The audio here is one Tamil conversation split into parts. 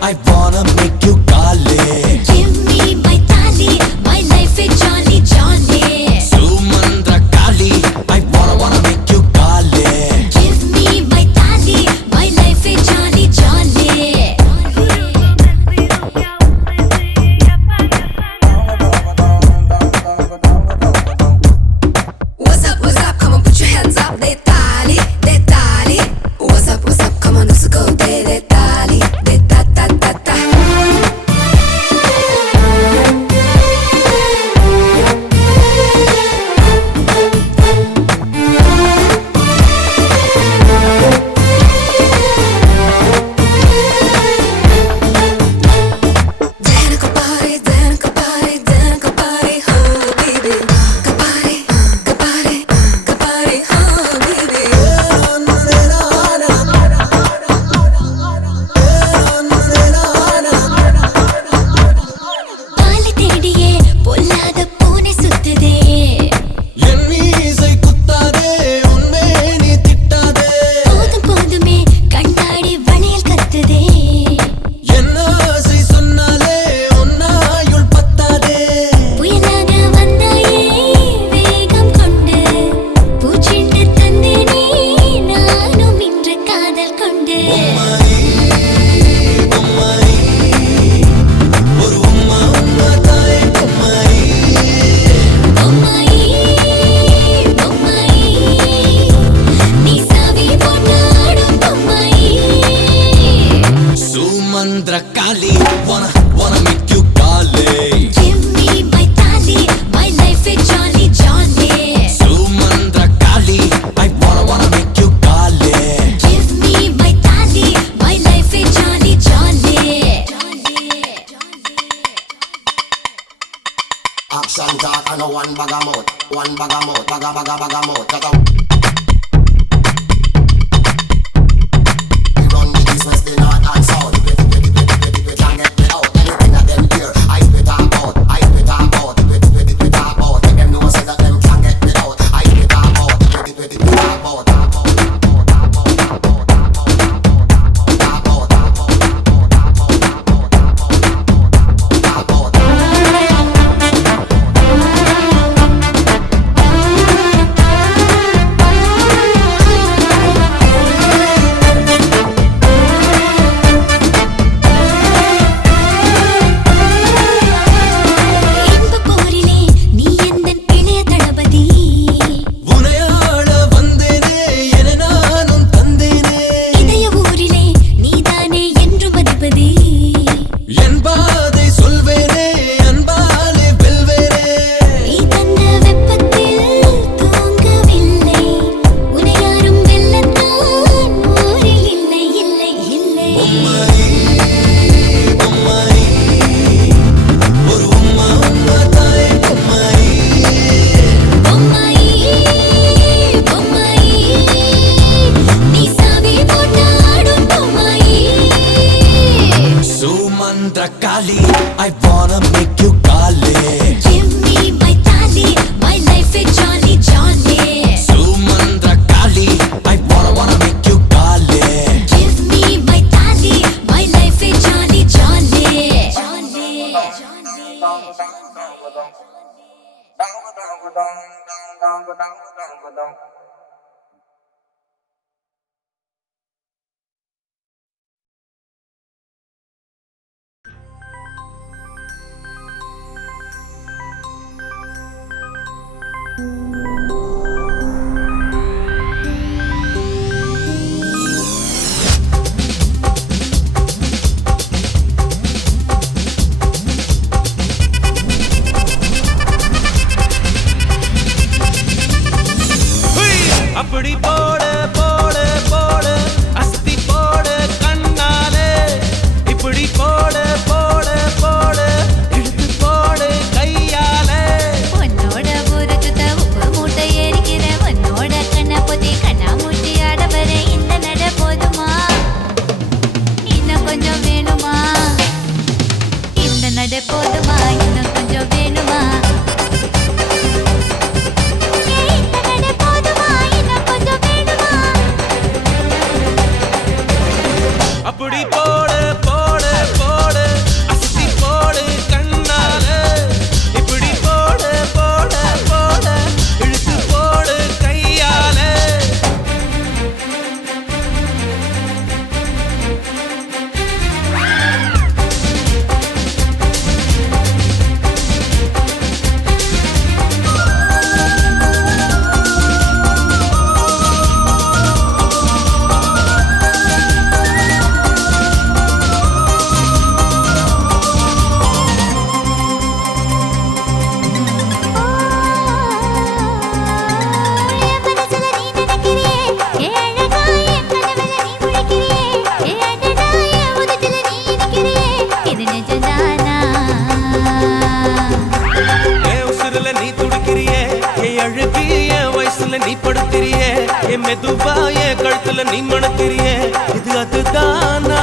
I wanna make you kale. Give me my tali, my life is jolly jolly. Sumandra Kali, I wanna make you kale. Give me my tali, my life is jolly jolly. What's up, come on put your hands up. De tali, de tali. What's up, come on let's go. De tali, de ta ta ta ta. Dan ka party, oh baby. Ka party, oh baby. பாலை தேடியே பொல்லாத பூனை சுத்துதே. என் மீசை குத்தாதே, உன்னை நீ திட்டாதே. போதும் போதுமே கண்ணாடி வளையல் கத்துதே. என் ஆசை சொன்னாலே உன்னாயுள் பத்தாதே. புயலாக வந்தாயே வேகம் கொண்டு பூச்செண்டு தந்தேனே நானும் இன்று காதல் கொண்டு. பொம்மாயி, ஒரு உம்மா தாயே பொம்மாயி. பொம்மாயி, பொம்மாயி, நீ சாவி போட்டாடும் பொம்மாயி. Sumandra Kali, wanna make you kale. Give me my tali, my life is jolly jolly. Sumandra Kali, I wanna make you kale. Give me my tali, my life is jolly jolly. Action talk and a one bag of mouth, bag of mouth. That a run the east, west, the north and south. We can't get me out. Anything that them hear, I spit out. We talk about. Let them know say that them can't get me out. I spit out. We talk about. அப்படி போடு போடு போடு அஸ்தி போடு கண்ணாலே இப்படி போடு போடு போடு இழுத்து போடு கையாலே உன்னோட ஊருக்கு உப்பு மூட்டை ஏறிக்கிற உன்னோட கண்ணை பொத்தி கண்ணா மூட்டி ஆட வர இந்த நட போதுமா இன்னும் கொஞ்சம் வேணுமா இந்த நட போதுமா இன்னும் கொஞ்சம் வேணுமா அப்படி போடு போடு போடு அஸ்தி போடு கண்ணாலே இப்படி போடு போடு போடு இழுத்து போடு கையாலே நீ துடிக்கிறியே என் அழுகி என் வயசுல நீ படுத்திரியே என் மெதுவா என் கழுத்துல நீ மணக்கிறியே இது அதுதானா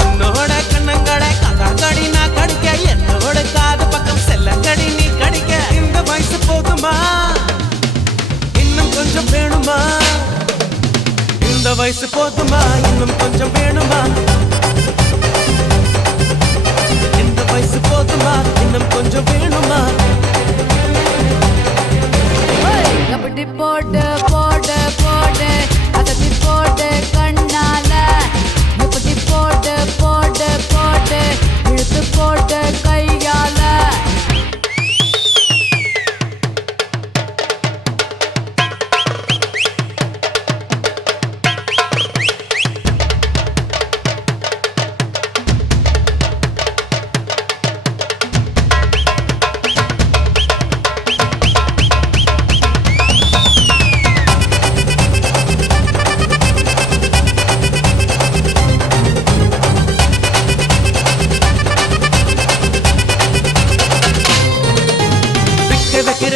உன்னோட கண்ணங்களை கதாங்கடி நான் கடிக்க என்னோட காது பக்கம் செல்லங்கடி நீ கடிக்க இந்த வயசு போதுமா இன்னும் கொஞ்சம் வேணுமா இந்த வயசு போதுமா இன்னும் கொஞ்சம் வேணுமா இந்த வயசு போதுமா இன்னும் கொஞ்சம் வேணுமா அப்படி போடு போடு போடு அதட்டி போடு கண்ணால இப்படி போடு போடு போடு இழுத்து போடு கையால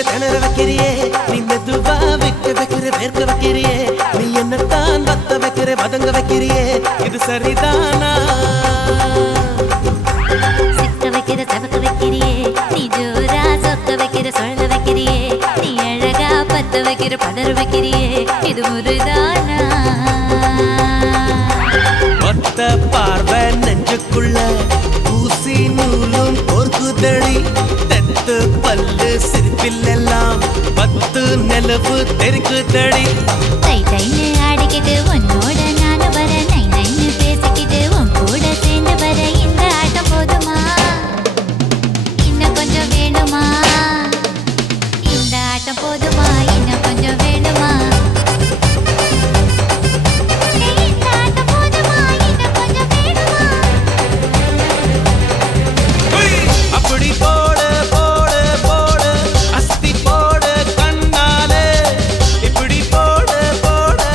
திணற வைக்கிறியே நீ மெதுவா வைக்க வைக்கிற வேர்க்க வைக்கிறியே நீ என்னத்தான் வத்த வைக்கிற வதங்க வைக்கிறியே இது சரிதானா சிக்க வைக்கிற சவக்க வைக்கிறியே நீ ஜோரா சொக்க வைக்கிற சொல்ல வைக்கிறியே நீ அழகா பத்த வைக்கிற பதற வைக்கிறியே இது முருதானா ஒத்த பார்வை நெஞ்சுக்குள்ள ஊசி நூலும் கோர்க்குதடி தெத்து பல்லு சிரிப்பிலெல்லாம் பத்து நிலவு தெரிக்குதடி தை தைன்னு ஆடிக்கிட்டு உன்னோட நானும் வர நை நைன்னு பேசிக்கிட்டு உன் கூட சேர்ந்து வர இந்த ஆட்டம் போதுமா இன்னும் கொஞ்சம் வேணுமா இந்த ஆட்டம் போதுமா இன்னும் கொஞ்சம் வேணுமா இந்த ஆட்டம் போதுமா இன்னும் கொஞ்சம் வேணுமா அப்படி போடு போடு போடு அஸ்தி போடு கண்ணாலே இப்படி போடு போடு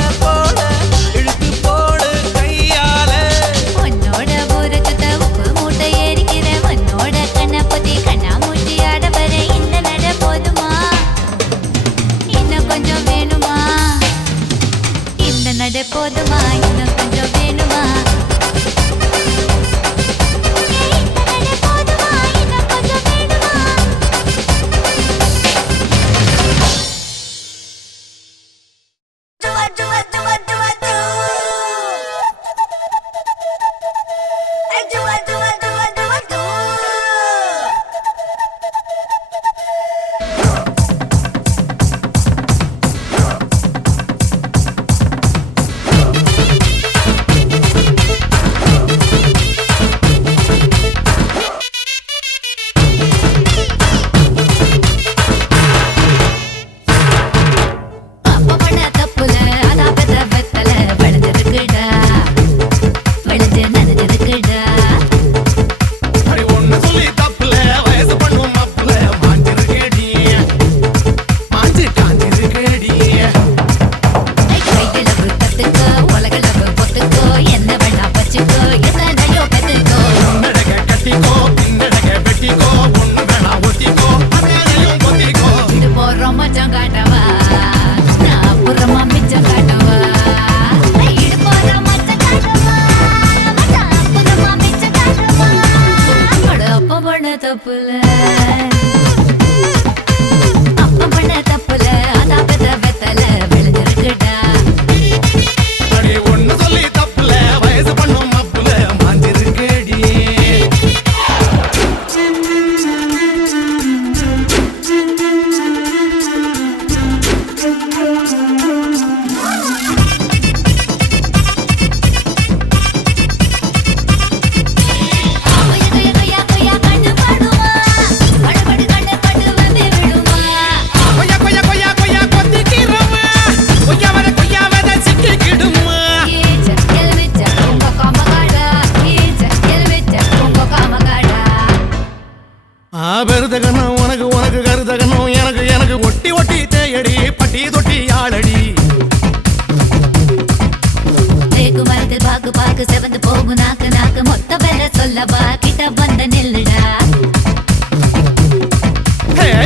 பாக்கு பாக்கு செவந்து போகும் நாக்கு நாக்கு மொத்த வேலை சொல்லவா கிட்ட வந்த நெல்லுடா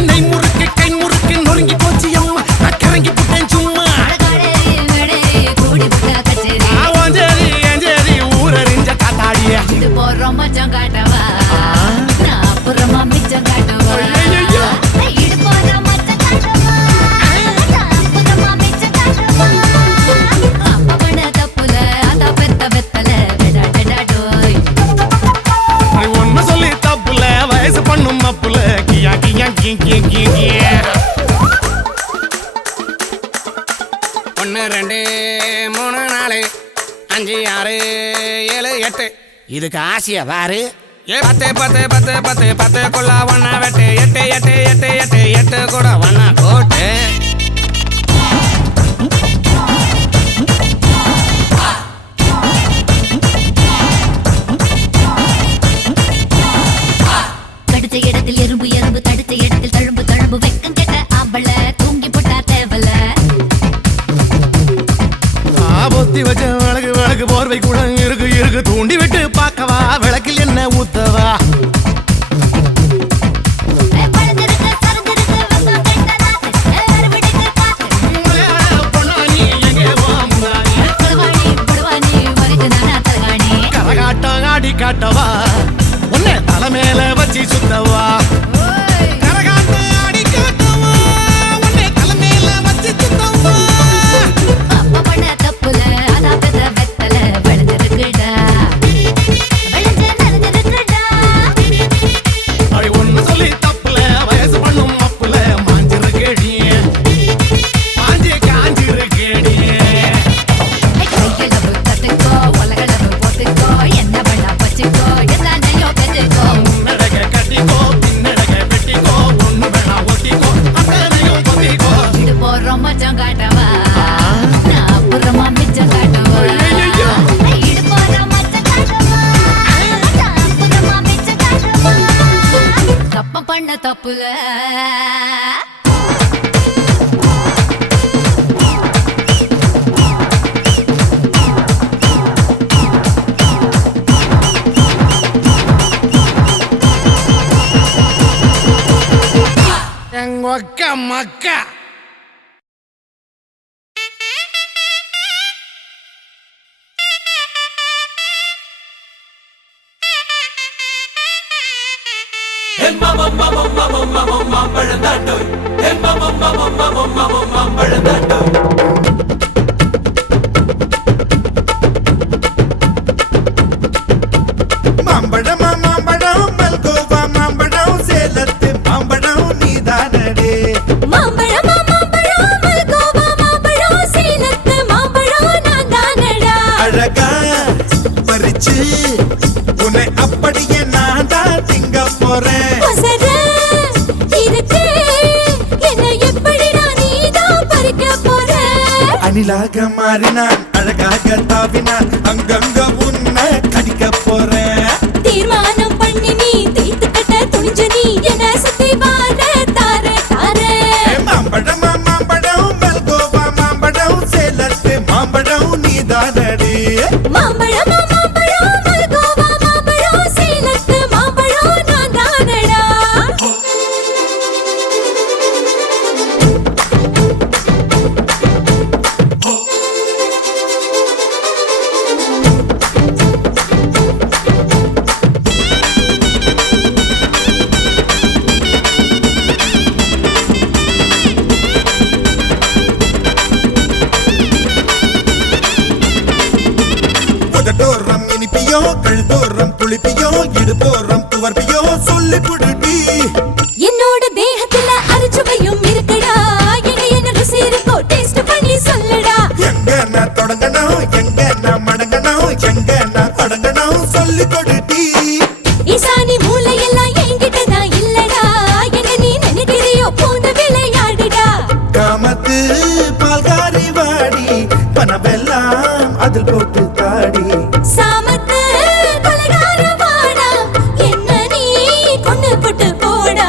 நெய் முறுக்கு கை முறுக்கு நொறுங்கி போச்சு அம்மா நான் கிறங்கி புட்டேன் சும்மா அடகாடேரி மேடேரி கூடி புட்டா கச்சேரி ஆவாஞ்சேரி ஏஞ்சேரி ஊரறிஞ்ச காத்தாடிய இது போறோம் மச்சம் காட்டவா நான் அப்புறமா மிச்சம் காட்டுவா ஐயையோ. இது போறோம் மச்சம் காட்டவா நான் அப்புறமா மிச்சம் காட்டுவா அப்ப பண்ண தப்புல அதான் பெத்த வெத்தல டடா டடா டோய் ஒன்னு சொல்லி தப்புல வயசு பண்ணும் அப்புல கியா கியா கி கி கி கியா 1 2 3 4 5 6 7 8 இதுக்கு ஆசையா பாரு 10 10 10 10 10 கொள்ள ஒன்னா வெட்டு 8 8 8 8 8 கூட ஒன்னா கோட்டு கடிச்ச இடத்தில் எறும்பு எறும்பு தடிச்ச இடத்தில் தழும்பு தழும்பு வெக்கம் கெட்ட ஆம்பள தூங்கி போட்டா தேவல பொத்தி வச்ச விளக்கு விளக்கு போர்வை கூட இருக்கு இருக்கு தூண்டி விட்டு பார்க்கவா விளக்கில் என்ன ஊத்தவா பழந்திருக்கு சரந்திருக்கு வெக்கம் கெட்ட நாக்கு அறுவடைக்கு காக்கு பொன்னானி எங்கே போமுதானி குளவாணி புடுவாணி வரைக்கு நானா தலகாணி கரகாட்டம் ஆடி காட்டவா உன்னை தலை மேல வச்சு சுத்தவா கரகாட்டம் ஆடி காட்டவா உன்னை தலை மேல வச்சு சுத்தவா அப்ப பண்ண தப்புல அதான் பெத்த வெத்தல விளைஞ்சிருக்குடா விளைஞ்ச நனைஞ்சிருக்குடா அடி ஒன்னு சொல்லி தப்புல வயசு பண்ணும் அப்புல மாஞ்சிருக்கேடி மாஞ்சி காஞ்சிருக்கேடி கைகளவு கத்துக்கோ உலகளவு போத்துக்கோ என்ன பண்ணா பச்சுக்கோ என்னையோ பெற்றுக்கோ முன்னடக கட்டிக்கோ பின்னடக வெட்டிக்கோ ஒண்ணு வேணா ஒட்டிக்கோ அத்தனையும் கொத்திக்கோ இது போறோம் மச்சம் காட்டவா நான் அப்புறமா மிச்சம் காட்டுவா ஐயையோ. இது போறோம் மச்சம் காட்டவா நான் அப்புறமா மிச்சம் காட்டுவா தப்ப பண்ண தப்புல எங்க அக்கா மக்கா மாம்பழம் மாம்பழம் மல்கோவா மாம்பழம் சேலத்து மாம்பழம் நீதானடே மாம்பழம் மாம்பழம் மல்கோவா மாம்பழம் சேலத்து மாம்பழம் நான் தானடா அழகா பறிச்சு உன்னை அப்படியே நான் தான் திங்க போறேன் ஒசர இருக்கு என்ன எப்படிடா நீதான் பறிக்க போற அணிலாக மாறினான் அழகாக தாவினான் அங்கங்க உன்னை கடிக்க போறேன் தீர்மானம் பண்ணி நீ தீர்த்து கட்ட துணிஞ்ச நீ என்ன சுத்தி வார தார தார மாம்பழம் மாம்பழம் மல்கோவா மாம்பழம் சேலத்து மாம்பழம் நீதானடே மாம்பழம் மாம்பழம் மல்கோவா மாம்பழம் சேலத்து மாம்பழம் நான் தானடா உதட்டோரம் இனிப்பியோ கழுத்தோரம் புளிப்பியோ இடுப்போரம் துவர்ப்பியோ சொல்லி புடுடி என்னோட தேகத்துல அரிச்சுவையும் இருக்குடா என்ன ருசி இருக்கோ டேஸ்ட் பண்ணி சொல்லுடா எங்க நான் தொடங்கணும் எங்க நான் மடங்கணும் எங்க நான் தொடங்கணும் சொல்லி கொடுடி ஈசானி மூளையெல்லாம் என்கிட்ட தான் இல்லடா என்ன நீ நினைக்கிறியோ போன விளையாடுடா காமத்து பால்காரி வாடி பணமெல்லாம் அதில் போட்டு தாடி சாமத்து கொலைகார வாடா என்ன நீ கொண்டு போட்டு போடா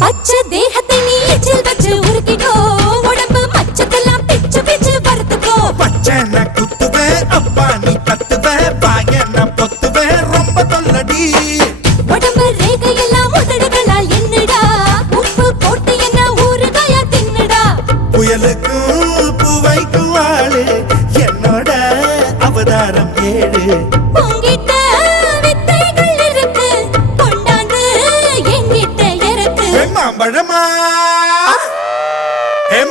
பச்சை தேகத்தை நீ எச்சில் வச்சு உருக்கிக்கோ உடம்பு மச்சத்தெல்லாம் பிச்சு பிச்சு படுத்துக்கோ பச்சை நான் குத்துவேன் அப்பா நீ கத்துவேன் பாய நான் பொத்துவேன் ரொம்ப தொல்லடி உடம்பு ரேகையெல்லாம் உதடுகளால் என்னடா உப்பு போட்டு என்ன ஊறுகாயா தின்னுடா புயலுக்கும் பூவைக்கும் ஆளு என்னோட அவதாரம் ஏழு உங்கிட்ட வித்தைகள் இருக்கு கொண்டாந்து எங்கிட்ட இருக்கு மாம்பழமா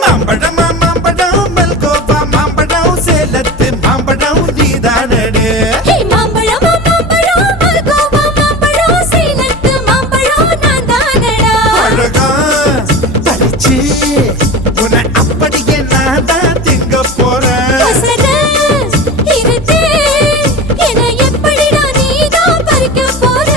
மாம்பழமா மாம்பழம் மல்கோவா மாம்பழம் சேலத்து மாம்பழம் நீதானடு ஹே மாம்பழம் மாம்பழம் மல்கோவா மாம்பழம் சேலத்து மாம்பழம் நான் தானடா அழகா பறிச்சு உன்னை அப்படியே நான் தான் திங்க போறேன் அசர இருதே என்ன எப்படிடா நீதான் பறிக்க போற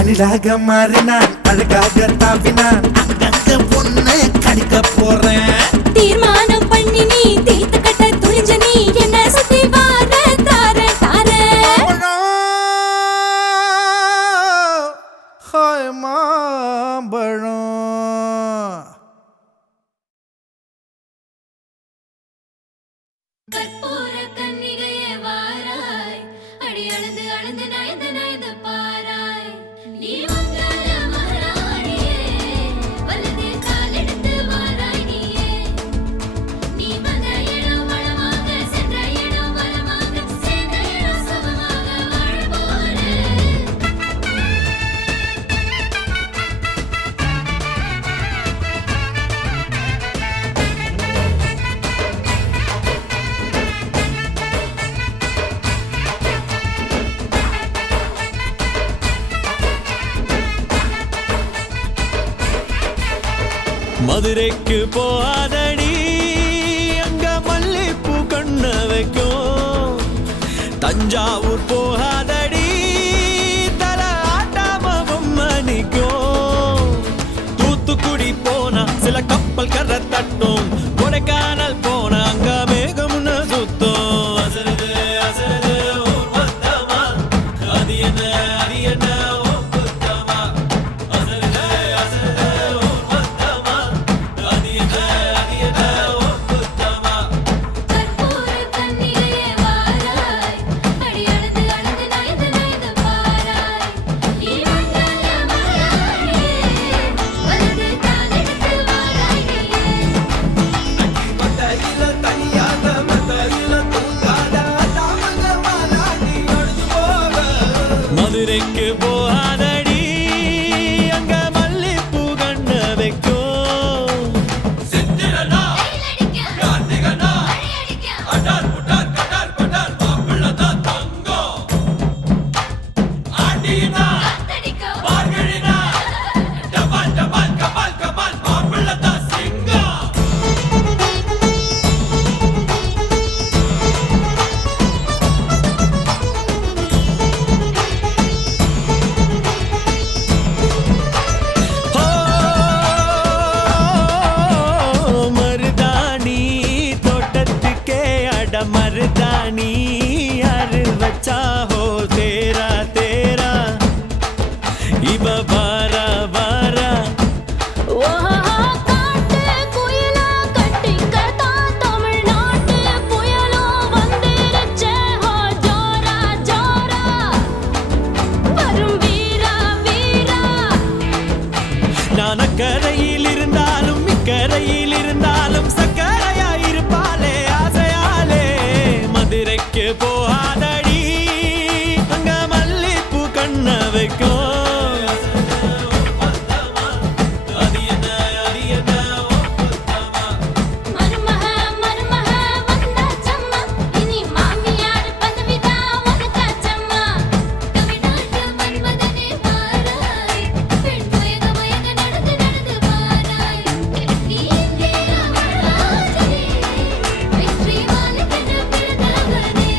அணிலாக மாறினான் அழகாக தாவினான் அங்கங்க பொண்ணு கடிக்க போறேன் தீர்மானம் பண்ணி நீ தீர்த்து கட்ட துணிஞ்ச நீ என்ன சுத்தி வார தார தார மாம்பழம் கற்பூர கன்னிகையே வாராய் அடி அளந்து அளந்து நயந்து நயந்து பாராய் நீ மங்கள மகாராணியே வலது கால் எடுத்து வாராய் நீயே நீ வந்த இடம் வளமாக சென்ற இடம் வளமாக சேர்ந்த இடம் சுகமாக வாழ போறேன் மதுரைக்கு போகாதடி அங்க மல்லிப்பூ கண்ண வைக்கும் தஞ்சாவூர் போகாதடி தல ஆட்டாம பொம்மணிக்கும் தூத்துக்குடி போனா சில கப்பல் கரை தட்டும் கொடைக்கானல் போனா அங்க மேகம்னு சுத்தும் அசருது அசருது ஊர் மொத்தமா அது என்ன அது என்ன ஊர் குத்தமா அசருது அசருது ஊர் மொத்தமா அது என்ன ஊர் குத்தமா கற்பூர கன்னிகையே வாராய் அடி அளந்து அளந்து நயந்து நயந்து பாராய் நீ மங்கள மகாராணியே வலது கால் எடுத்து வாராய் நீயே மத்தையில தனியாக மத்தையில தூங்காத தாமக மாலாடி ஒழிஞ்சு போக மதுரைக்கு போகாதடி அங்க மல்லிப்பூ கண்ண வைக்கும் சித்திரனா கைலடிக்க கார்த்திகனா அடியடிக்க அடார் புடார் கடார் படார் மாப்பிள்ள தான் தங்கம் ஆண்டினா தடிக்க மார்கழினா டபால் டபால் கபால் கபால் மாப்பிள்ள தான் சிங்கம் மருதாணி தோட்டத்துக்கே அட மருதாணி யாரு வச்சா ஹோ தேரா தேரா இவ வாரா வாரா ஓஹோ காட்டு குயிலா கட்டிக்கதா தமிழ்நாட்டு புயலோ வந்திருச்சே ஹோ ஜோரா ஜோரா வரும் வீரா வீரா நான் அக்கரையில் இருந்தாலும் இக்கரையில் இருந்தாலும் சக்கரையா இருப்பாளே ஆசையாலே மதுரைக்கு போகாதடி அங்க மல்லிப்பூ கண்ண வைக்கும் அது என்ன மருமக மருமக வந்தாச்சம்மா இனி மாமியார் பதவிதா உனக்காச்சம்மா தமிழ்நாட்டு மன்மதனே வாராய் பெண் மயங்க மயங்க நடந்து நடந்து வாராய் நீ இந்தியா வரலாற்றிலே வெற்றி மாலைக்கென பிறந்தவனே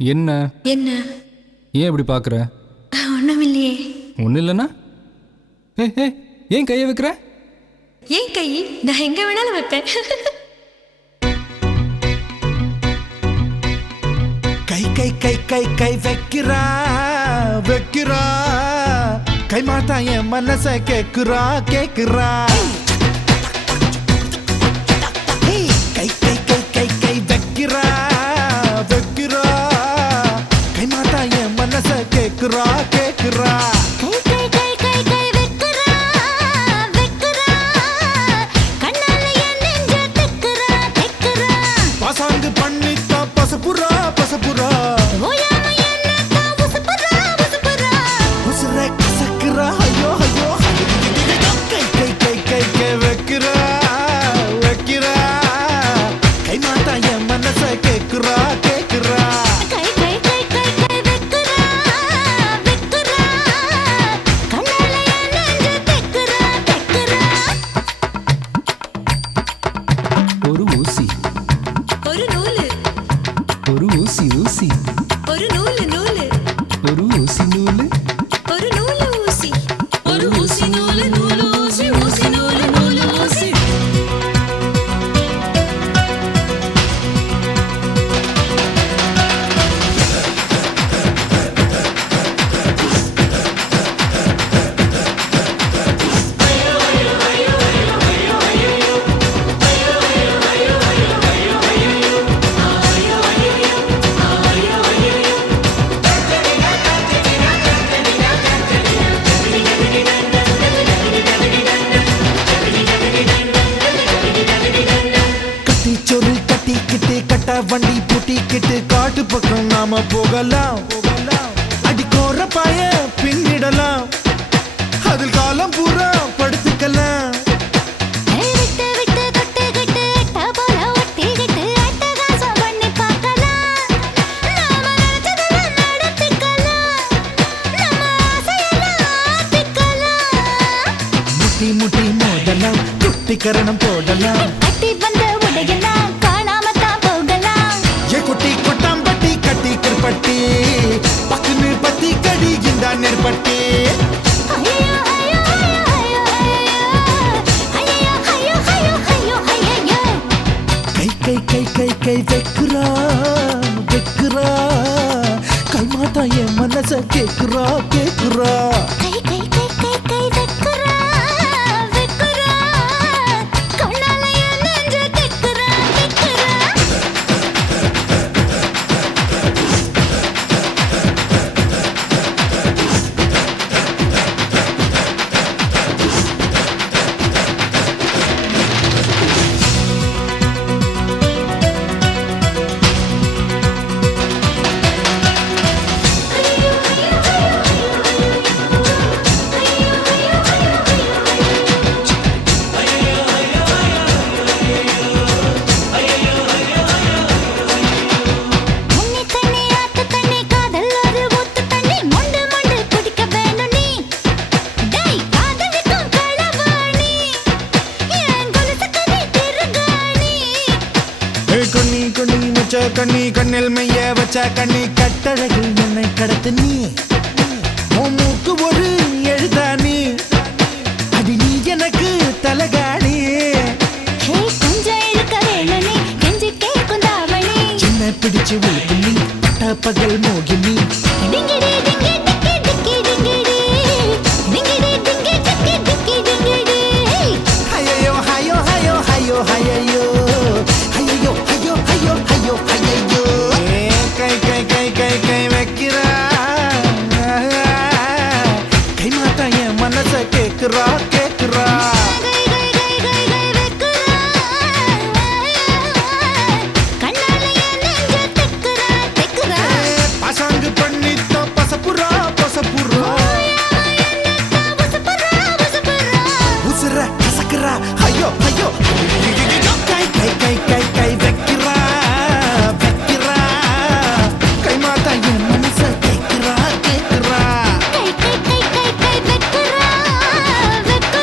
என்ன என்ன? ஏன் இப்படி பார்க்குற? ஒண்ணுமில்லையே. ஒன்றும் இல்லைன்னா ஏன் கையை வைக்கிற? ஏன் கை? நான் எங்க வேணாலும் வைப்பேன். கை கை கை கை கை வைக்கிறா வைக்கிறா கை மாத்தா என் மனச கேக்குறா கேக்குறா கை கை கை கை கை வைக்கிறா வைக்கிறா கை மாத்தா என் மனச கேக்குறா கேக்குறா கை கை கை கை கை வெக்குறா வெக்குறா கண்ணால என் நெஞ்ச தெக்குறா தெக்குறா பாசாங்கு பண்ணித்தா பசப்புறா பசப்புறா ஓயாம என்னத்தா உசுப்புறா உசுப்புறா உசுரை கசக்குறா ஐயோ ஐயோ கை கை கை கை கை வைக்கிறா வைக்கிறா கை மாத்தா என் மனச கேக்குறா கேக்குறா கை கை கை கை கை வெக்குறா வெக்குறா கண்ணால என் நெஞ்ச தெக்குறா தெக்குறா ஒரு ஊசி ஒரு நூலு ஒரு ஊசி ஊசி ஒரு நூலு நூலு ஒரு ஊசி நூலு ஒரு நூலு ஊசி ஒரு ஊசி நூலு நூலு ஊசி ஊசி நூலு நூலு ஊசி கட்டி சொரு கட்டிக்கிட்டு கட்ட வண்டி பூட்டிக்கிட்டு காட்டு பக்கம் நாம போகலாம் அடிக்கோர பாய பின்னிடலாம் அதில் காலம் பூரா படுத்துக்கலாம் விட்டு விட்டு தொட்டுக்கிட்டு அட்டா போல ஒட்டிக்கிட்டு அட்டகாசம் பண்ணி பார்க்கலாம் நாம நினைச்சதெல்லாம் நடத்திக்கலாம் நம்ம ஆசையெல்லாம் ஆத்திக்கலாம் முட்டி முட்டி மோதலாம் குட்டிக்கரணம் போடலாம் கட்டி வந்த உடையெல்லாம் காணாமத்தான் போகலாம் ஏ குட்டி கொட்டாம்பட்டி கட்டி கிருப்பட்டி பக்குன்னு பத்தி கடி இந்த நெற்பட்டி ஐயோ ஐயோ ஐயோ ஐயோ ஐயோ ஐயோ ஐயோ ஐயோ ஐயோ கை கை கை கை கை வைக்கிறா வைக்கிறா கை மாத்தா என் மனச கேக்குறா கேக்குறா கை கை கை கை கை வெக்குறா வெக்குறா கண்ணால என் நெஞ்ச தெக்குறா தெக்குறா தண்ணி தண்ணி ஆத்து தண்ணி காதல் ஒரு ஊத்து தண்ணி மொண்டு மொண்டு குடிக்க வேணும் நீ டேய் காதலிக்கும் களவாணி என் கொலுசுக்கு நீ திருகாணி ஏய் கண்ணி கண்ணி மச்ச கண்ணி கண்ணில் மைய வச்ச கண்ணி கட்டழகில் என்னை கடத்து நீ உன் மூக்கு ஒரு எழுதானி அடி நீ எனக்கு தலகாணி ஹே கொஞ்சம் இழுக்க வேணும் நீ கெஞ்சி கேட்கும் தாவணி என்ன பிடிச்சு உழுக்கு நீ பட்ட பகல் மோகினி டிங்கிடி டிங்கி டிக்கி டிக்கி டிங்கிடி டிங்கிடி டிங்கி டிக்கி டிக்கி டிங்கிடி ஐயோ ஐயோ ஐயோ ஐயோ ஐயோ ஐயோ ஐயோ ஐயோ ஐயோ ஐயோ கை கை கை கை கை வைக்கிறா கை மாத்தா என் மனச கேக்குறா கேக்குறா கை கை கை கை கை வெக்குறா கண்ணால என் நெஞ்ச தெக்குறா தெக்குறா பாசாங்கு பண்ணித்தா பசப்புறா பசப்புறா உசுப்புறா உசுப்புறா உசுர கசக்குறா ஐயோ ஐயோ கை கை கை கை கை வைக்கிறா வைக்கிறா கை மாத்தா என் மனச கேக்குறா கேக்குறா கை கை கை கை கை வெக்குறா வெக்குறா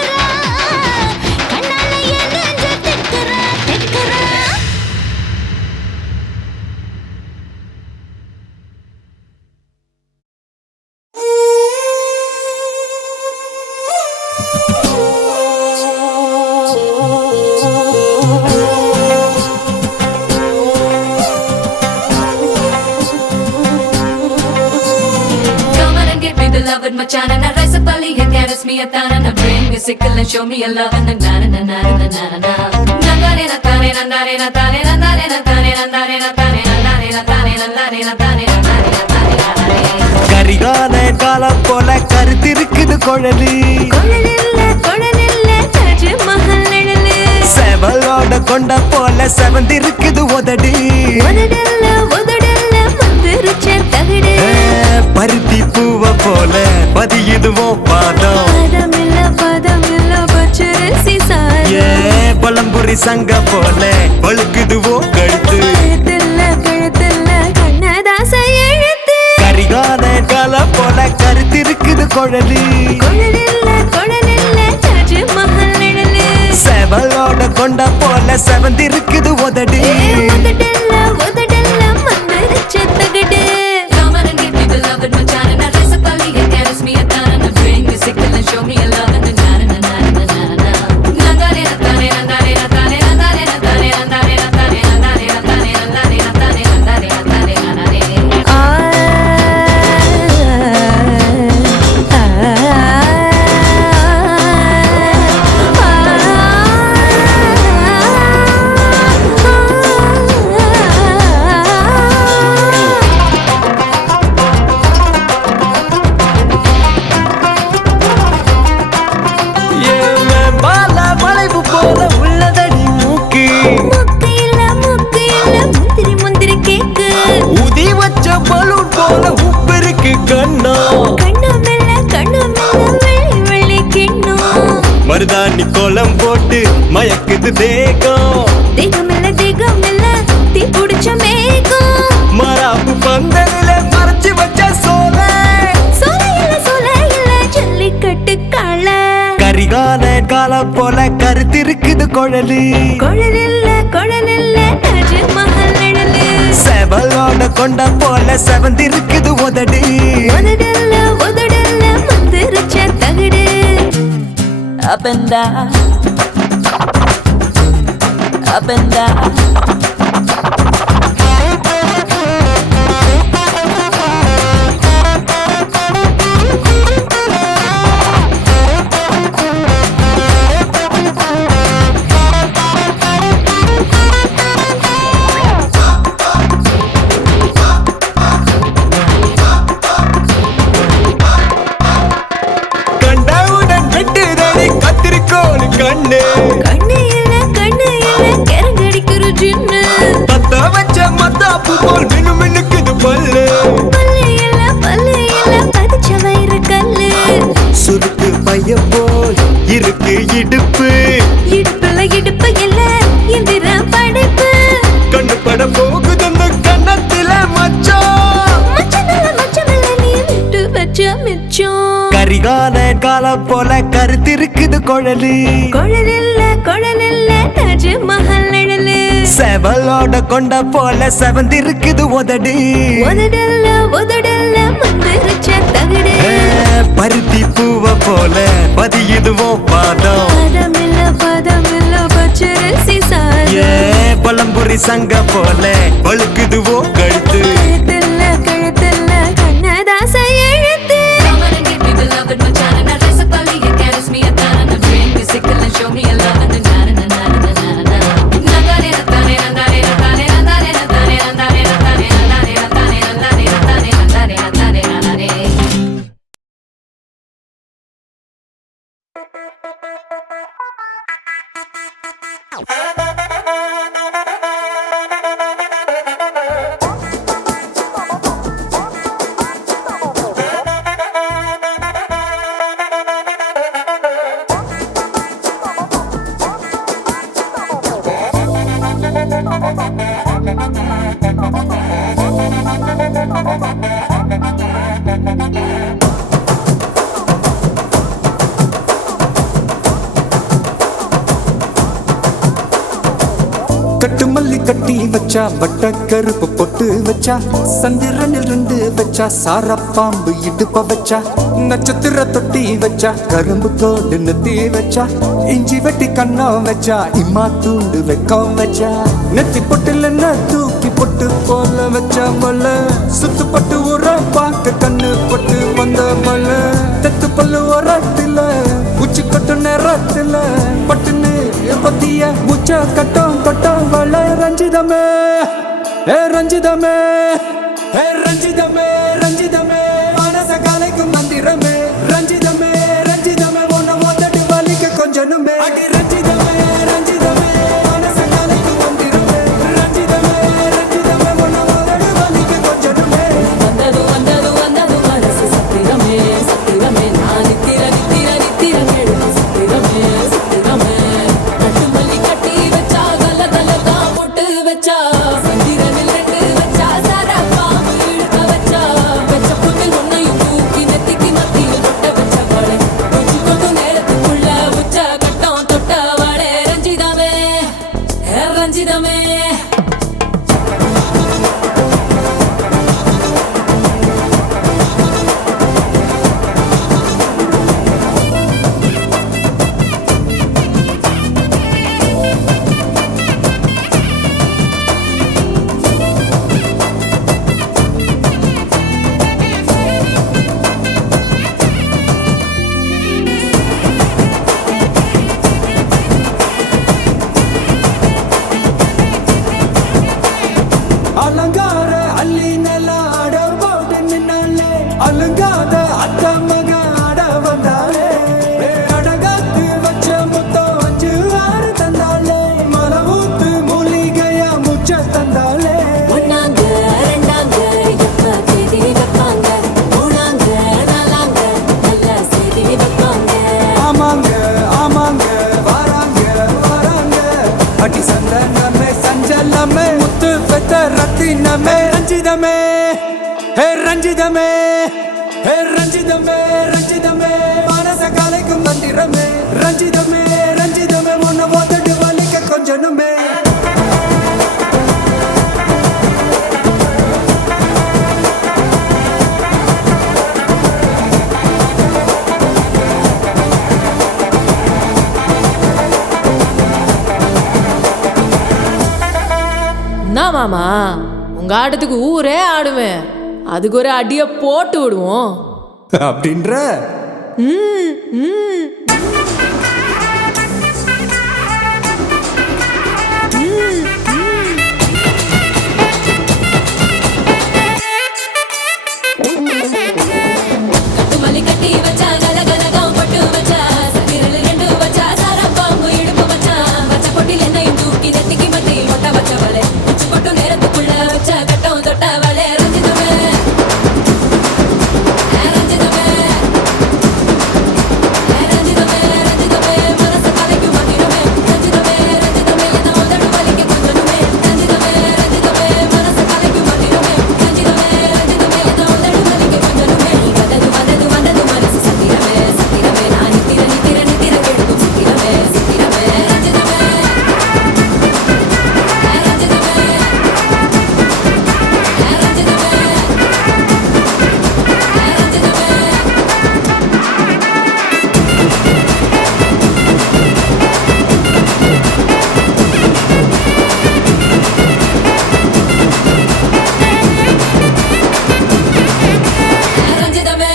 beloved Machan. And I rise up early and caress me a tan. And I bring me sickle and show me a love. And na na na na na na na na. Nandare na tane nandare na tane nandare na tane nandare na tane nandare na tane nandare na tane nandare na tane nandare. Karikala காலம் போல கருத்திருக்குது குழலி கொழலில்ல தாஜ்மஹல் நிழலு செவலோட கொண்ட போல செவந்திருக்குது உதடி உதடல்ல மந்திருச்ச தகடு பருத்தி பூவ போல பதியுதுவோ பாதம் பதமில்ல பச்சரிசி சாதம் பழம்புரி சங்க போல பழுக்குதுவோ கழுத்து கழுத்துல கண்ணதாச எழுத்து கரிகால காலம் போல கருத்திருக்குது குழலி கொழலில்ல தாஜ்மஹல் நிழலு செவலோட கொண்ட போல செவந்திருக்குது உதடி உதடல்ல மந்திருச்ச தகடு. Come on and give me beloved Machan. And I rise up early and caress me a tan. And I bring me sickle and show me a love. And na na na na na na na. Nandare na tane nandare na tane nandare na tane nandare na tane nandare na tane nandare na tane nandare na tane nandare. பால வளைவு போல உள்ளதடி மூக்கு மூக்கு இல்ல முந்திரி கேக்கு உதி வச்ச பலூன் போல உப்பிருக்கு கண்ணா கண்ணு மெல்ல வெள்ளி கிண்ணம் மருதாணி கோலம் போட்டு மயக்குது தேகம் தேகமில்ல தீ புடிச்ச மேகம் மராப்பு பந்தலில மறைச்சு வச்ச சோல சோல இல்ல ஜல்லிக்கட்டு காள கரிகால காலம் போல கருத்திருக்குது குழலி கொழலில்ல தாஜ்மஹல் நிழலு செவலோட கொண்ட போல செவந்திருக்குது உதடி உதடல்ல மந்திருச்ச தகடு. Up and down, up and down. கண்டவுடன் வெட்டுதடி கத்திரிக்கோள் கண்ணு கண்ணு இல்ல கரங்கடிக்கிற ஜின்னு பத்த வச்ச மத்தாப்பு போல் மினு மினுக்குது பல்லு பல்லு இல்ல பதிச்ச வயிறு கல்லு சுருக்கு பைய போல் இருக்கு இடுப்பு இடுப்பு இல்ல எந்திர படைப்பு கண்ணு பட போகுது அந்த கண்ணத்தில மச்சான் மச்சமில்ல நீ விட்டு வச்ச மிச்சம் கரிகால காலம் போல கருத்திருக்குது குழலி கொழலில்ல தாஜ்மஹல் நிழலு செவலோட கொண்ட போல செவந்திருக்குது உதடி உதடல்ல மந்திருச்ச தகடு பருத்தி பூவ போல பதியுதுவோ பாதம் பதமில்ல பச்சரிசி சாதம் பழம்புரி சங்க போல பழுக்குதுவோ கழுத்து கழுத்துல கண்ணதாச எழுத்து Come on and give me beloved Machan. And I rise up early and caress me a tan. And I bring me sickle and show me a love. And na na na na na na na. Nandare na tane nandare na tane nandare na tane nandare na tane nandare na tane nandare na tane nandare na tane nandare. கட்டு மல்லி கட்டி வச்சா வட்ட கருப்பு பொட்டு வச்சா சந்திரனில் ரெண்டு வச்சா சார பாம்பு இடுப்ப வச்சா நட்சத்திர தொட்டி வச்சா கரும்பு தோடு நெத்தி வச்சா இஞ்சி வெட்டி கண்ணம் வச்சா இம்மா தூண்டு வெக்கம் வச்சா நெத்தி பொட்டுல தூக்கி பொட்டு போல வச்சா மல்ல சுத்து பட்டு உர பார்க்க கண்ணு பொட்டு வந்த மல்ல ரஞ்சிதமே ரஞ்சிதமே ரஞ்சிதமே மனச கலைக்கும் மந்திரமே ரஞ்சிதமே ரஞ்சிதமே உன்னை ஓதட்டு வலிக்க கொஞ்சனுமே அடி ரஞ்சிதமே ரஞ்சிதமே மனச கலைக்கும் மந்திரமே ரஞ்சிதமே ரஞ்சிதமே உன்னை ஓதட்டு வலிக்க கொஞ்சனுமே வந்தது வந்தது வந்தது மனசு சத்திரமே சத்திரமே நான் நித்திர நித்திர நித்திர கேடு சத்திரமே சத்திரமே கட்டு மல்லி கட்டி வச்சா கல்ல கல்ல தான் போட்டு வச்சா சந்திரனில் ரெண்டு வச்சா சாரா பாம்பு இழுக்க வச்சா வச்ச பொண்ணில் ஒன்னையும் தூக்கி நெத்திக்கு மத்தியில் தொட்ட வச்ச வாழை கொஞ்சம் கொஞ்சம் நேரத்துக்குள்ள உச்ச கட்டம் தொட்ட வாழை ரஞ்சிதமே ரஞ்சிதமே அலங்கார அள்ளி நல்ல ஆட போட்டு நின்னாலே அலங்காத அத்த மக ஆட வந்தாலே அடகாத்து வச்ச முத்தம் 5 6 தந்தாலே மலை ஊத்து மூலிகையா முச்ச தந்தாலே ஒன்னாங்க ரெண்டாங்க எப்ப தேதி வைப்பாங்க மூணாங்க நாலாங்க நல்ல செய்தி வைப்பாங்க ஆமாங்க ஆமாங்க வராங்க வராங்க அடி சந்தனமே சஞ்சலமே முத்து பெத்த ரத்தினமே ரஞ்சிதமே ரஞ்சிதமே ரஞ்சிதமே ரஞ்சிதமே மனச கலைக்கும் மந்திரமே ரஞ்சிதமே ரஞ்சிதமே உன்னை ஓதட்டு வலிக்க கொஞ்சனுமே என்ன மாமா உங்க ஆட்டத்துக்கு ஊரே ஆடுவேன் அதுக்கு ஒரு அடிய போட்டு விடுவோம் அப்படின்ற கட்டுமல்லி கட்டி வச்சா கலகலகம் பட்டு வச்சா சந்திரல் ரெண்டு வச்சா சாரா பாம்பு இடுப்பு வச்சா வச்ச பொட்டில் என்னையும் தூக்கி நெத்திக்கு மத்தியில் ஒட்ட வச்ச வலை உச்சி கொட்டு நேரத்துக்குள்ள வச்ச கட்டம் தொட்ட வலை ரஞ்சிதமே ரஞ்சிதமே ரஞ்சிதமே ரஞ்சிதமே மனசு கலைக்கும் மந்திரமே ரஞ்சிதமே ரஞ்சிதமே என்ன உதடு வலிக்க கொஞ்சனுமே ரஞ்சிதமே ரஞ்சிதமே மனசு கலைக்கும் மந்திரமே ரஞ்சிதமே ரஞ்சிதமே என்ன உதடு வலிக்க கொஞ்சனுமே வந்தது வந்தது வந்தது மனசு சத்திரமே சத்திரமே நான் நித்திர நித்திர நித்திர கெடுக்கும் சத்திரமே சத்திரமே ரஞ்சிதமே ரஞ்சிதமே ரஞ்சிதமே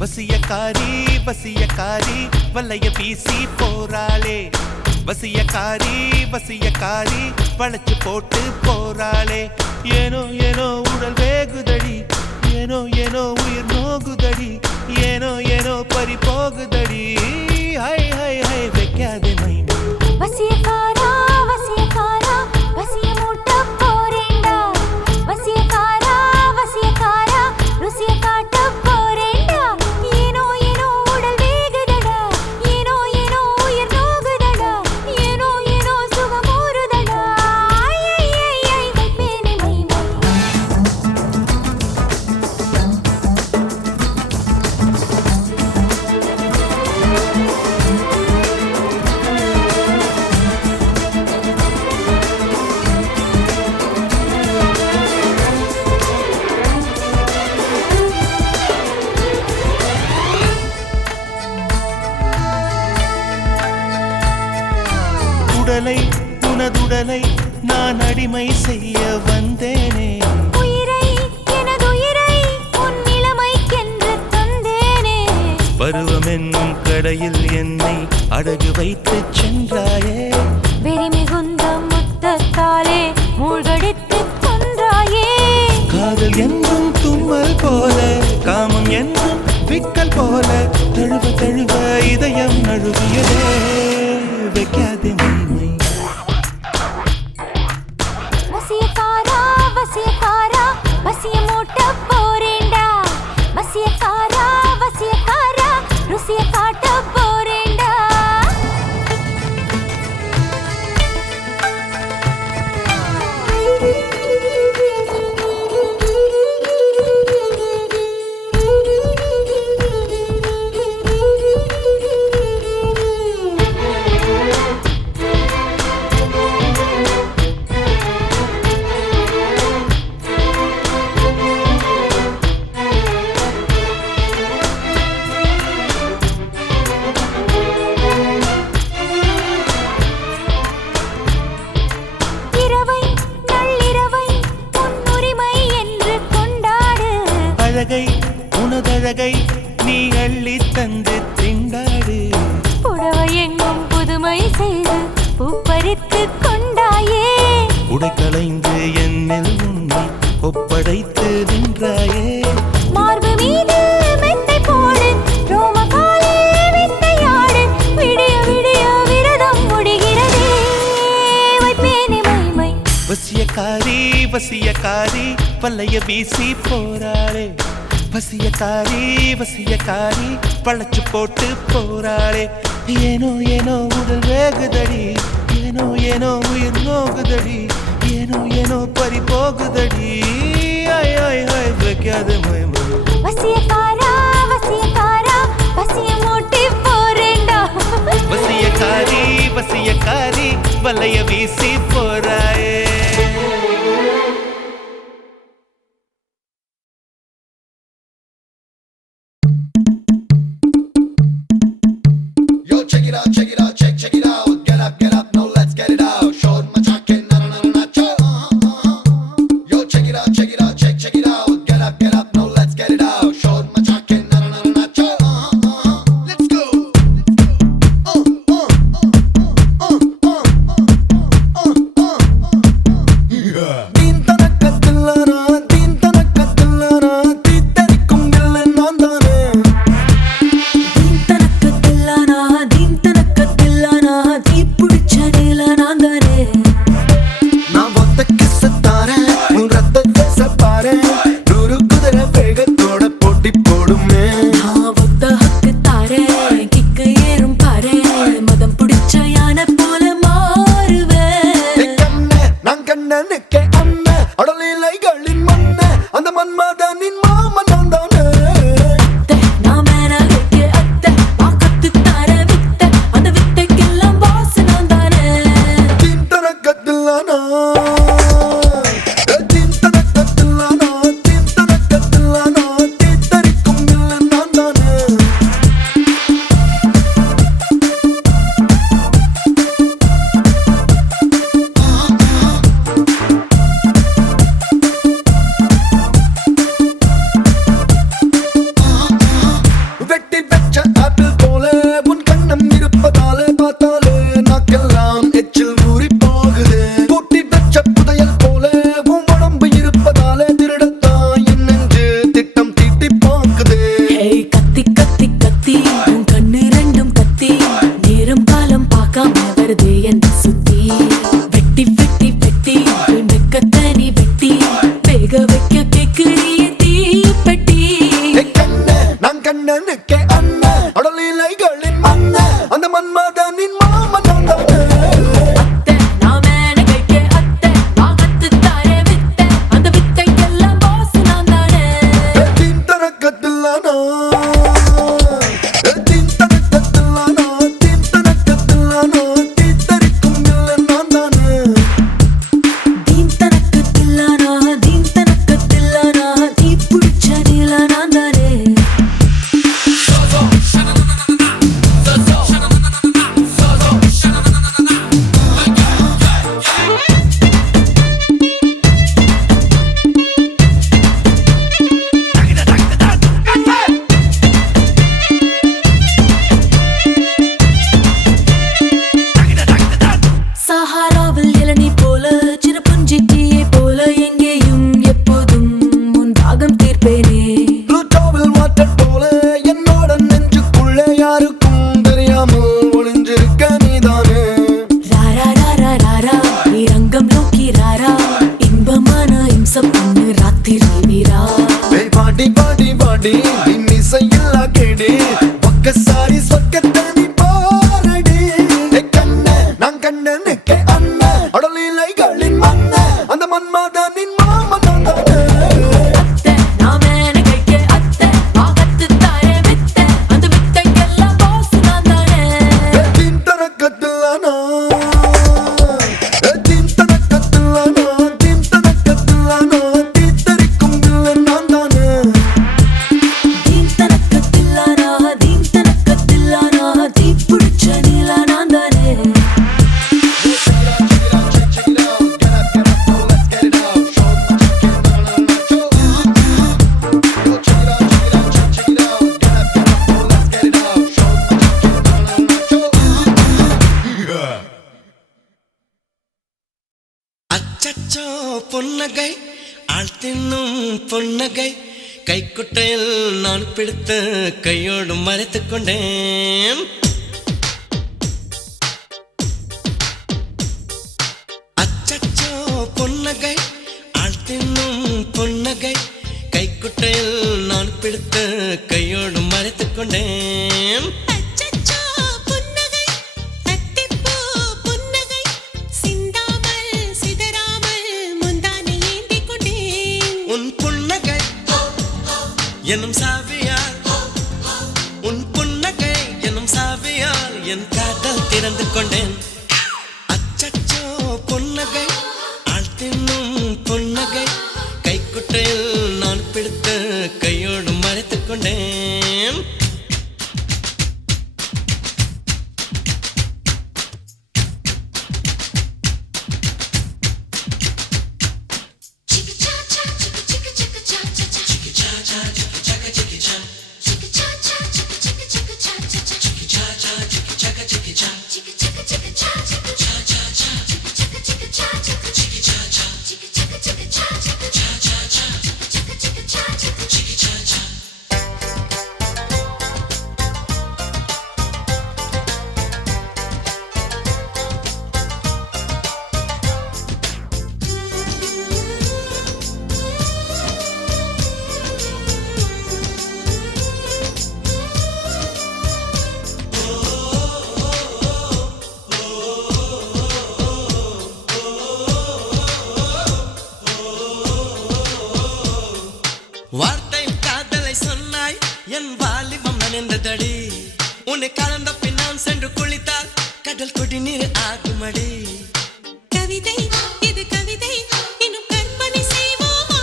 வசியக்காரி வசியக்காரி வலைய வீசி போறாளே வசியக்காரி வசியக்காரி வளைச்சு போட்டு போறாளே ஏனோ ஏனோ உடல் வேகுதடி ஏனோ ஏனோ உயிர் நோகுதடி ஏனோ ஏனோ பறி போகுதடி ஹை ஹை ஹை வைக்காதே மைமா வசியக்காரா வசியக்காரா வசிய மூட்ட போறேண்டா வசியக்காரா வசியக்காரா ருசிய காட்ட போறேண்டா ஏனோ ஏனோ உடல் வேகுதடா ஏனோ ஏனோ உயிர் நோகுதடா ஏனோ ஏனோ சுகம் ஊறுதடா ஐ ஐ ஐ ஐ வைப்பேனே மை மை உனதுடலை நான் அடிமை செய்ய வந்தேனே. உயிரை எனதுயிரை உன் நிலைமைக்கென்று தந்தேனே. பருவம் என்னும் கடையில் என்னை அடகு வைத்து சென்றாயே. வெறி மிகுந்த முத்தத்தாலே மூழ்கடித்து கொன்றாயே. காதல் என்றும் தும்மல் போல, காமம் என்றும் விக்கல் போல, தழுவ தழுவ இதயம் நழுவியதே. வைக்காதே மைமை. வசியக்காரா வசியக்காரா வசிய மூட்ட போறேண்டா. வசியக்காரா வசியக்காரா ருசிய காட்ட போறேண்டா. இரவை நள்ளிரவை உன் உரிமை என்று கொண்டாடு. அழகை உனதழகை நீ அள்ளி தந்து திண்டாடு. புடவை எங்கும் புதுமை செய்து பூப்பறித்து கொண்டாயே. உடை களைந்து என்னில் உன்னை ஒப்படைத்து நின்றாயே. மார்பு மீது மெத்தை போடு ரோமகாலே வித்தையாடு. விடிய விடிய விரதம் முடிகிறதே. வைப்பேனே மைமை. வசியக்காரி வசியக்காரி பல்லைய வீசி போறாளே. வசியக்காரி வசியக்காரி பழச்சு போட்டு போறாளே. ஏனோ ஏனோ உடல் வேகுதடி, ஏனோ ஏனோ உயிர் நோகுதடி, ஏனோ ஏனோ பறி போகுதடி. ஆய் ஆய் ஆய் வைக்காத மைமை. வசியக்காரா வசியக்காரா வசிய மூட்டி போறேண்டா. வசியக்காரி வசியக்காரி வலைய வீசி போறாயே. Yo, check it out, check it out. Get up, now let's get it out. Show my jacket, na na na na cho. Yo, check it out, check it out. Get up, now let's get it out. Show my jacket, na na na na cho. Let's go. தீன் தனக்கத்தில்லானா தீன் தனக்கத்தில்லானா தீத்தரிக்கும் வில்லன் நான் தானே. தீன் தனக்கத்தில்லானா தீன் தனக்கத்தில்லானா தீ பிடிச்ச நீல நான் தானே. நான் ஒத்த கிஸ்ஸ தாரேன் உன் ரத்தத்தை சப்பாரேன். 100 குதிரை வேகத்தோட போட்டி போடுமே. நான் ஒத்த ஹக்கு தாரேன் கிக்கு ஏறும் பாரு. மதம் பிடிச்ச யானை போல மாறுவேன். கண்ணே நான் கண்ணனுக்கே அண்ணே அடலிலைகளின் மண்ணே அந்த மன்மதனின் மாமன் நான் தானே. நான் மேல வைக்க அத்தை பாக்கத்து தார வித்தை. அந்த வித்தைக்கெல்லாம் பாஸ் நான் தானே. தீன் தனக்கத்தில்லானா தீன் தனக்கத்தில்லானா தீன் தனக்கத்தில்லானா தீத்தரிக்கும் வில்லன் நான் தானே. வெட்டி வெச்ச ஆப்பிள் போல உன் கண்ணம் இருப்பதாலே பார்த்தாலே நாக்கெல்லாம் எச்சில் ஊறி போகுது. பூட்டி வெச்ச புதையல் போல உன் உடம்பு இருப்பதாலே திருடத்தான் என் நெஞ்சு திட்டம் தீட்டி பார்க்குது. ஏய் கத்தி கத்தி கத்தி உன் கண்ணு ரெண்டும் கத்தி. நேரம் காலம் பார்க்காம வருது என்ன சுத்தி. வெட்டி வெட்டி வெட்டி நெக்கத்தனி வெட்டி. வேக வைக்க கேக்குறிய தீப்பெட்டி. கண்ணே நான் கண்ணனுக்கே அண்ணே அடலிலைகளின் மண்ணே அந்த மன்மதனின் மாமன் நான் தானே. அத்தை நான் மேல வைக்க அத்தை பாகத்து தார வித்தை. அந்த வித்தைக்கெல்லாம் பாஸ் நான் தானே. தீன் தனக்கத்தில்லானா தீன் தனக்கத்தில்லானா தீன் தனக்கத்தில்லானா தீத்தரிக்கும் வில்லன் நான் தானே. தீன் தனக்கத்தில்லானா தீன் தனக்கத்தில்லானா தீ பிடிச்ச நீல நான் தானே. அச்சச்சோ பொன்னகை ஆள் தின்னும் பொன்னகை கைக்குட்டையில் நான் பிடித்து கையோடு மறைத்துக் கொண்டேன் அச்சச்சோ பொன்னகை ஆள் தின்னும் பொன்னகை கைக்குட்டையில் நான் பிடித்து கையோடு மறைத்துக் கொண்டேன் அச்சச்சோ புன்னகை அத்திப்பூ புன்னகை சிந்தாமல் சிதறாமல் முந்தானை ஏந்திக் கொண்டேன் உன் புன்னகை எனும் சாவியால் உன் புன்னகை எனும் சாவியால் என் காதல் திறந்து கொண்டேன் அச்சச்சோ பொன்னகை ஆள் தின்னும் பொன்னகை கைக்குட்டையில் நான் பிடித்து கையோடு மறைத்துக் கொண்டேன் வார்த்தை காதலை சொன்னாய் என் வாலிபம் நனைந்ததடி உன்னை கலந்த பின் நான் சென்று குளித்தால் கடல் குடிநீர் ஆகுமடி கவிதை இது கவிதை இன்னும் கற்பனை செய்வோமா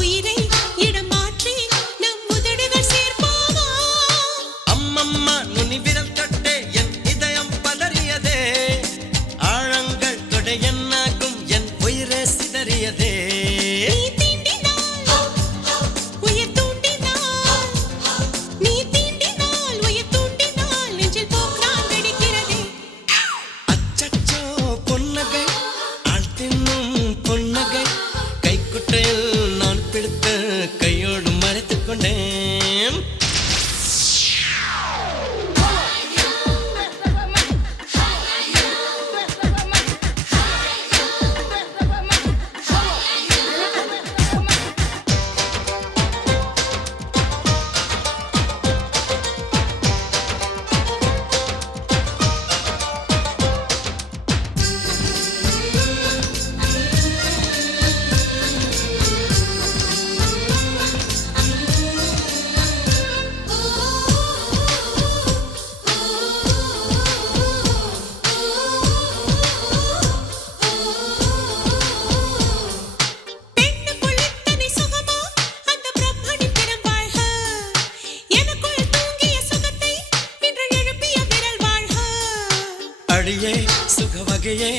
உயிரை இடம் மாற்றி நம் உதடுகள் சேர்ப்போமா அம்மம்மா நுனி விரல் தொட்டே என் இதயம் பதறியதே ஆழங்கள் தொட என்னாகும் என் உயிரே சிதறியதே நீ தீண்டினால் உயிர் தூண்டினால் நீ தீண்டினால் உயிர் தூண்டினால் நெஞ்சில் போக்கிறான் வெடிக்கிறதே அச்சச்சோ பொன்னகை ஆள் தின்னும் பொன்னகை கைக்குட்டையில் நான் பிடித்து கையோடு மறைத்துக் கொண்டேன் பெண்ணு புள்ளித்தனி சுகமா அந்த பிரம்மனின் திறம் வாழ்க எனக்குள் தூங்கிய சுகத்தை இன்று எழுப்பிய விரல் வாழ்க அடியே சுக வகையே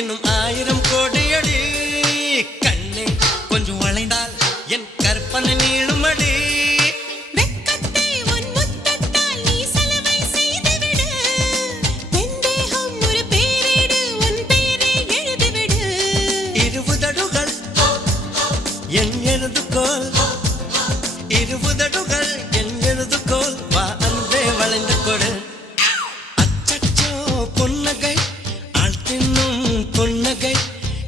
இன்னும் 1000 கோடி அடி கண்ணே கொஞ்சம் வளைந்தால் என் கற்பனை நீளுமடி வெட்கத்தை உன் முத்தத்தால் நீ சலவை செய்துவிடு வெந்தேகம் ஒரு பேரேடு உன் பேரை எழுதிவிடு இருபுதடுகள் என் எழுதுகோல் இருபுதடுகள் என் எழுதுகோல் வா அன்பே வளைந்து கொடு அச்சச்சோ பொன்னகை ஆள் தின்னும் பொன்னகை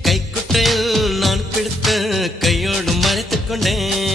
கைக்குட்டையில் நான் பிடித்து கையோடு மறைத்துக் கொண்டேன்